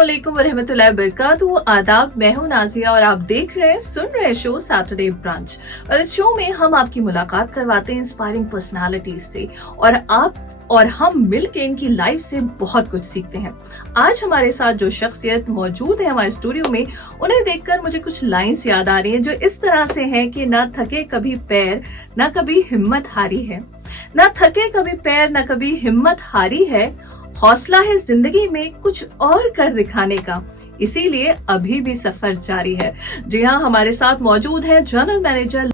अस्सलामुअलैकुम वरहमतुल्लाहि वबरकातुहू। आदाब, मैं हूं नाजिया और आप देख रहे हैं सुन रहे शो सैटरडे ब्रंच। और इस शो में हम आपकी मुलाकात करवाते हैं इंस्पायरिंग पर्सनालिटीज से और आप और हम मिलके इनकी लाइफ से बहुत कुछ सीखते हैं। आज हमारे साथ जो शख्सियत मौजूद है हमारे स्टूडियो में, उन्हें देखकर मुझे कुछ लाइंस याद आ रही हैं जो इस तरह से हैं कि ना थके कभी पैर, ना कभी हिम्मत हारी है। ना थके कभी पैर, ना कभी हिम्मत हारी है। हौसला है जिंदगी में कुछ और कर दिखाने का, इसीलिए अभी भी सफर जारी है। जी हाँ, हमारे साथ मौजूद है जनरल मैनेजर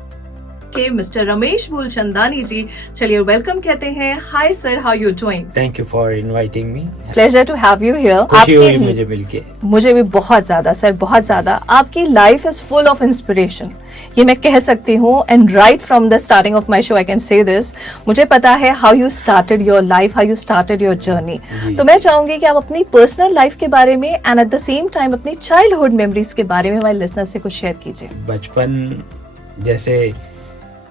के मिस्टर रमेश मूलचंदानी जी। चलिए वेलकम कहते हैं। Hi sir, how you doing? Thank you for inviting me. Pleasure to have you here. खुशी हुई मुझे मिलके। मुझे भी बहुत ज्यादा सर, बहुत ज्यादा। आपकी life is full of inspiration, ये मैं कह सकती हूँ। And right from the starting of my show I can say this. मुझे पता है how you started your life, how you started your journey. तो मैं चाहूंगी कि आप अपनी पर्सनल लाइफ के बारे में and at the same time अपनी चाइल्डहुड मेमोरीज के बारे में हमारे लिसनर से कुछ शेयर कीजिए। बचपन जैसे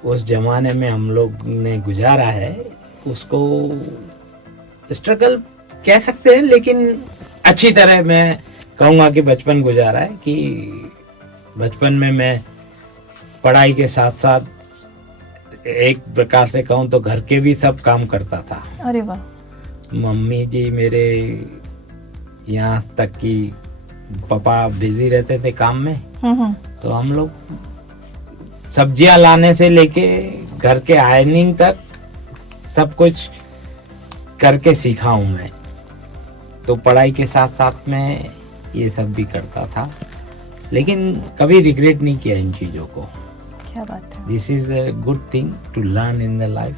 उस जमाने में हम लोग ने गुजारा है, उसको स्ट्रगल कह सकते हैं, लेकिन अच्छी तरह मैं कहूँगा कि बचपन गुजारा है। कि बचपन में मैं पढ़ाई के साथ साथ एक प्रकार से कहूँ तो घर के भी सब काम करता था। अरे वाह। मम्मी जी मेरे, यहाँ तक कि पापा बिजी रहते थे काम में, तो हम लोग सब्जियां लाने से लेके घर के आयरनिंग तक सब कुछ करके सीखा हूँ मैं। तो पढ़ाई के साथ साथ में ये सब भी करता था, लेकिन कभी रिग्रेट नहीं किया इन चीज़ों को। क्या बात है। This is a good thing to learn in the life.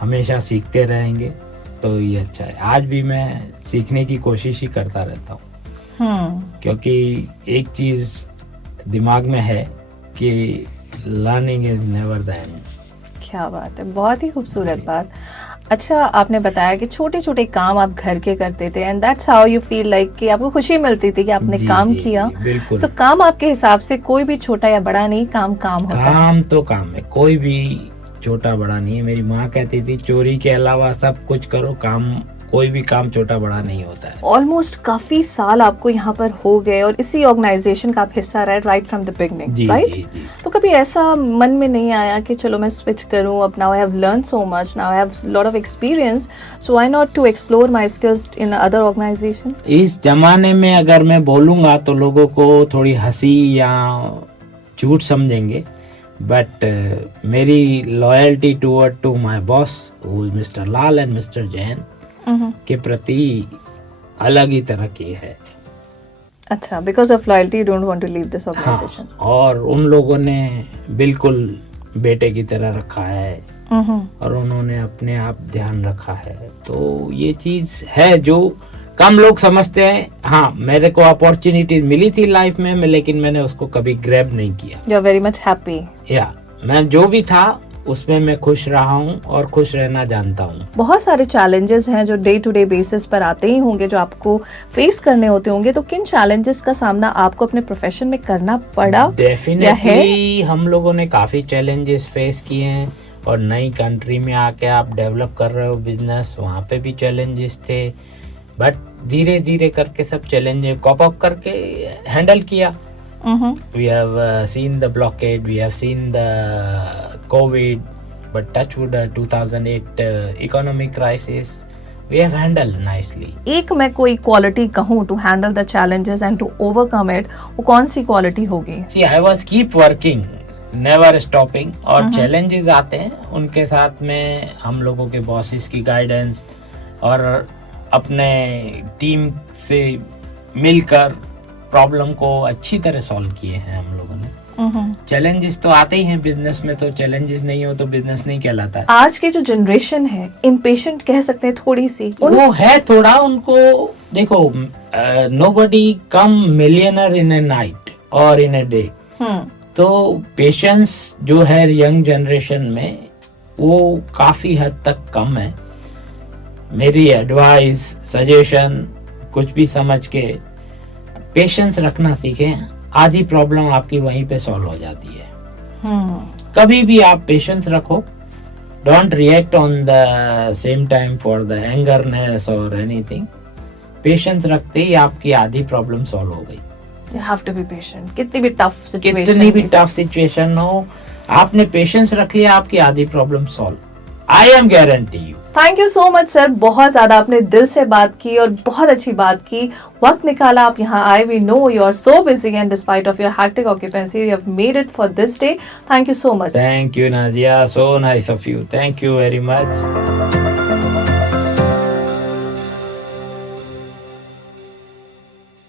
हमेशा सीखते रहेंगे तो ये अच्छा है। आज भी मैं सीखने की कोशिश ही करता रहता हूँ, क्योंकि एक चीज़ दिमाग में है कि learning is never the end. क्या बात है, बहुत ही खूबसूरत बात। अच्छा, आपने बताया कि छोटे छोटे काम आप घर के करते थे and that's how you feel like कि आपको खुशी मिलती थी कि आपने काम किया। बिल्कुल। सब काम आपके हिसाब से कोई भी छोटा या बड़ा नहीं, काम काम होता है। काम तो काम है, कोई भी छोटा बड़ा नहीं है। मेरी माँ कहती थी चोरी के अलावा सब कुछ करो, काम कोई भी काम छोटा बड़ा नहीं होता है। ऑलमोस्ट काफी साल आपको यहाँ पर हो गए और इसी ऑर्गेनाइजेशन का आप हिस्सा रहे right from the beginning, right? तो कभी ऐसा मन में नहीं आया कि चलो मैं स्विच करूं, अब now I have learn so much, now I have lot of experience, so why not to explore my skills in other organisation? इस जमाने में अगर मैं बोलूंगा तो लोगों को थोड़ी हंसी या झूठ समझेंगे, बट मेरी loyalty to my boss who is mister Lal and mister Jain के प्रति अलग ही तरह की है। अच्छा, because of loyalty you don't want to leave this organisation. और उन लोगों ने बिल्कुल बेटे की तरह रखा है और उन्होंने अपने आप ध्यान रखा है। तो ये चीज है जो कम लोग समझते हैं। हाँ, मेरे को अपॉर्चुनिटीज मिली थी लाइफ में, लेकिन मैंने उसको कभी ग्रैब नहीं किया। You are very much happy. या मैं जो भी था उसमें मैं खुश रहा हूँ और खुश रहना जानता हूँ। बहुत सारे चैलेंजेस हैं जो डे टू डे बेसिस पर आते ही होंगे, जो आपको फेस करने होते होंगे। तो किन चैलेंजेस का सामना आपको अपने प्रोफेशन में करना पड़ा? डेफिनेटली हम लोगों ने काफी चैलेंजेस फेस किए हैं। और नई कंट्री में आके आप डेवलप कर रहे हो बिजनेस, वहाँ पे भी चैलेंजेस थे, बट धीरे धीरे करके सब चैलेंजेस कॉप अप करके हैंडल किया। We have seen the blockade, we have seen the COVID, but touch wood 2008 economic crisis, we have handled nicely. एक मैं कोई क्वालिटी कहूँ to handle the challenges and to overcome it, वो कौन सी quality होगी? See, I was keep working, never stopping, और challenges आते हैं, उनके साथ में हम लोगों के बॉसेस की गाइडेंस और अपने टीम से मिलकर प्रॉब्लम को अच्छी तरह सॉल्व किए हैं हम लोगों ने। चैलेंजेस तो आते ही हैं बिजनेस में, तो चैलेंजेस नहीं हो तो बिजनेस नहीं कहलाता है। आज की जो जनरेशन है इम्पेशेंट कह सकते हैं थोड़ी सी, वो है थोड़ा। उनको देखो, नोबडी कम मिलियनर इन ए नाइट और इन ए डे। तो पेशेंस जो है यंग जनरेशन में वो काफी हद तक कम है। मेरी एडवाइस, सजेशन, कुछ भी समझ के पेशेंस रखना सीखें। आधी प्रॉब्लम आपकी वहीं पे सॉल्व हो जाती है। कभी भी आप पेशेंस रखो, don't react on the same time for the angerness और एनीथिंग। पेशेंस रखते ही आपकी आधी प्रॉब्लम सॉल्व हो गई। You have to be patient. कितनी भी टफ सिचुएशन, कितनी भी टफ सिचुएशन हो, आपने पेशेंस रख लिया, आपकी आधी problem solve, I am guarantee you. Thank you so much sir, बहुत ज्यादा आपने दिल से बात की और बहुत अच्छी बात की, वक्त निकाला, आप यहाँ आए। We know you are so busy and despite of your hectic occupancy you have made it for this day. Thank you so much. Thank you Nazia, so nice of you, thank you very much.